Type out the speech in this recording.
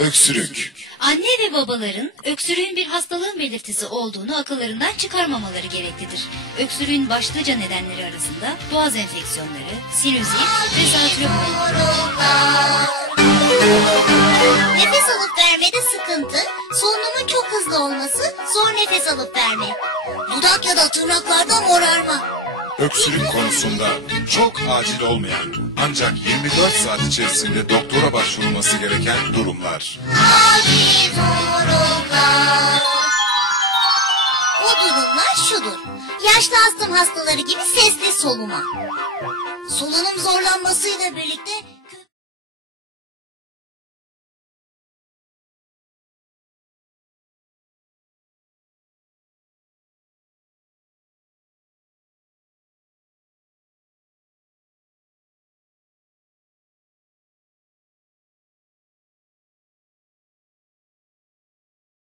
Öksürük. Anne ve babaların öksürüğün bir hastalığın belirtisi olduğunu akıllarından çıkarmamaları gereklidir. Öksürüğün başlıca nedenleri arasında boğaz enfeksiyonları, sinüzit ve zatürre bulunur. Nefes alıp vermede sıkıntı, solunumun çok hızlı olması, zor nefes alıp verme. Dudak ya da tırnaklarda morarma. Öksürük konusunda çok acil olmayan ancak 24 saat içerisinde doktora başvurulması gereken durumlar. Acil durumlar. O durumlar şudur. Yaşlı astım hastaları gibi sesli soluma. Solunum zorlanmasıyla birlikte